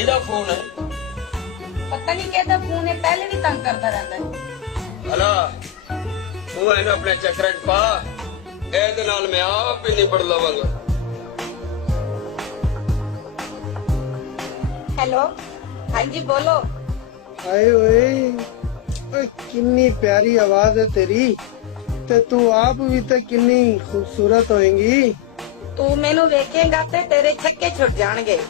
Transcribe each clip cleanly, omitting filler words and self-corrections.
ਇਹਦਾ ਫੋਨ ਹੈ। ਪਤਾ ਨਹੀਂ ਕਿਹਦਾ ਫੋਨ ਹੈ, ਪਹਿਲੇ ਵੀ ਤੰਗ ਕਰਦਾ ਰਹਿੰਦਾ ਹੈ। ਹਲਾ ਤੂੰ ਇਹਨੂੰ ਆਪਣੇ ਚੱਕਰਾਂ 'ਚ ਪਾ, ਇਹਦੇ ਨਾਲ ਮੈਂ ਆਪ ਹੀ ਨਿਬੜ ਲਵਾਂਗਾ। हेलो, हाँ जी बोलो। आए ओए किन्नी प्यारी आवाज है तेरी, ते तू आप भी तो किन्नी खूबसूरत होएगी। तू मैनू वेखेगा ते तेरे छक्के छुट जाणगे।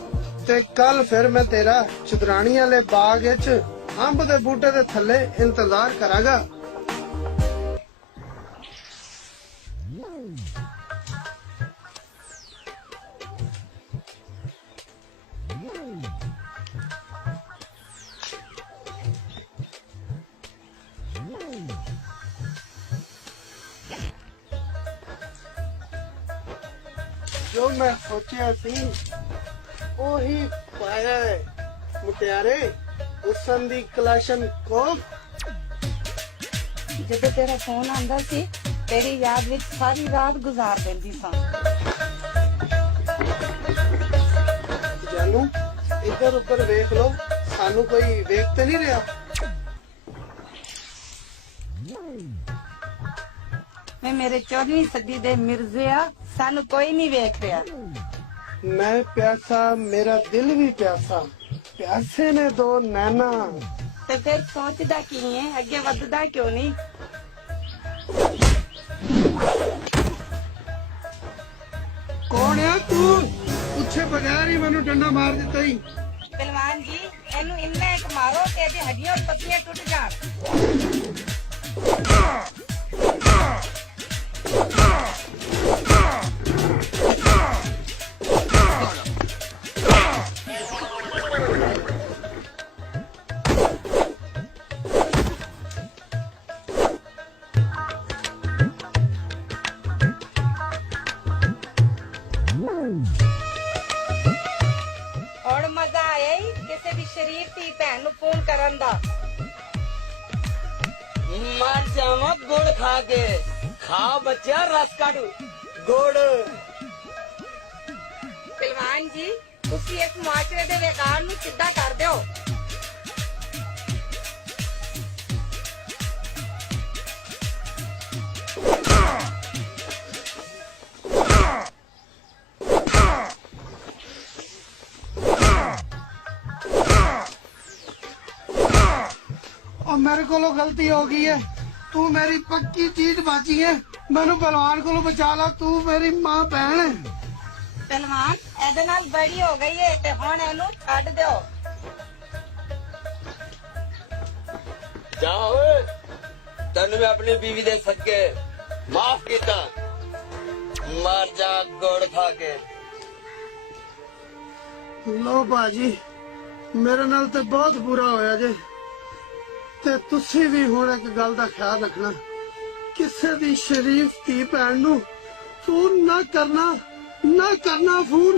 ते कल फिर मैं तेरा चुदरानी वाले बाग च अंब दे बूटे दे थल्ले इंतजार करांगा। जो मैं सोचा सी ਉਹੀ ਪਾਇਆ ਹੈ ਮੁਟਿਆਰੇ ਉਸਨ ਦੀ ਕਲੈਕਸ਼ਨ ਕੋ। ਜਦੋਂ ਤੇਰਾ ਫੋਨ ਆਂਦਾ ਸੀ ਤੇਰੀ ਯਾਦ ਵਿੱਚ ਸਾਰੀ ਰਾਤ ਗੁਜ਼ਾਰ ਦਿੰਦੀ ਸਾਂ। ਜਾਨੂ ਇੱਧਰ ਉੱਪਰ ਵੇਖ ਲੋ, ਸਾਨੂੰ ਕੋਈ ਵੇਖ ਤੇ ਨਹੀਂ ਰਿਹਾ। ਮੈਂ ਮੇਰੇ 14ਵੀਂ ਸਦੀ ਦੇ ਮਿਰਜ਼ੇ ਆ, ਸਾਨੂੰ ਕੋਈ ਨਹੀਂ ਵੇਖ ਰਿਹਾ। मैं प्यासा मेरा दिल भी प्यासा, प्यासे ने दो नैना। ਤੇ ਫਿਰ ਸੋਚਦਾ ਕੀ ਹੈ, ਅੱਗੇ ਵੱਧਦਾ ਕਿਉਂ ਨਹੀਂ? कौन है तू? पूछे बगैर ही मैनू डंडा मार दिता ही। ਪਹਿਲਵਾਨ ਜੀ ਇਹਨੂੰ ਇੰਨਾ ਇੱਕ ਮਾਰੋ ਕਿ ਇਹਦੀ ਹੱਡੀਆਂ ਔਰ ਪੱਤੀਆਂ ਟੁੱਟ ਜਾਣ। ਹੁਣ ਮਜ਼ਾ ਆਇਆ ਹੀ ਕਿਸੇ ਦੀ ਸ਼ਰੀਫ ਧੀ ਭੈਣ ਨੂੰ ਫੋਨ ਕਰਨ ਦਾ। ਮਰ ਜਾਵਾਂ ਗੁੜ ਖਾ ਕੇ, ਖਾ ਬੱਚਿਆ ਰਸ ਕੱਢ ਗੁੜ। ਪਹਿਲਵਾਨ ਜੀ ਤੁਸੀਂ ਇਸ ਮੁਆਸ਼ਰੇ ਦੇ ਵਿਕਾਰ ਨੂੰ ਸਿੱਧਾ ਕਰ ਦਿਓ। और मेरे को गलती हो गई है, तू मेरी पक्की चीज बाची है, मैनू पहलवान को बचा ला, तू मेरी मां बहन है। ਪਹਿਲਵਾਨ ਇਹਦੇ ਨਾਲ ਬੜੀ ਹੋ ਗਈ ਹੈ ਤੇ ਹੁਣ ਇਹਨੂੰ ਛੱਡ ਦਿਓ। ਜਾ ਓਏ, ਤੈਨੂੰ ਮੈਂ ਆਪਣੀ ਬੀਵੀ ਦੇ ਸਦਕੇ ਮਾਫ ਕੀਤਾ। ਮਰ ਜਾ ਗੁੜ ਖਾ ਕੇ। लो भाजी मेरे नाल ते बहुत बुरा होया जे, ते तुसी भी हुण एक गल दा ख्याल रखना, किसे दी शरीफ धी भैन नू फोन ना करना फोन।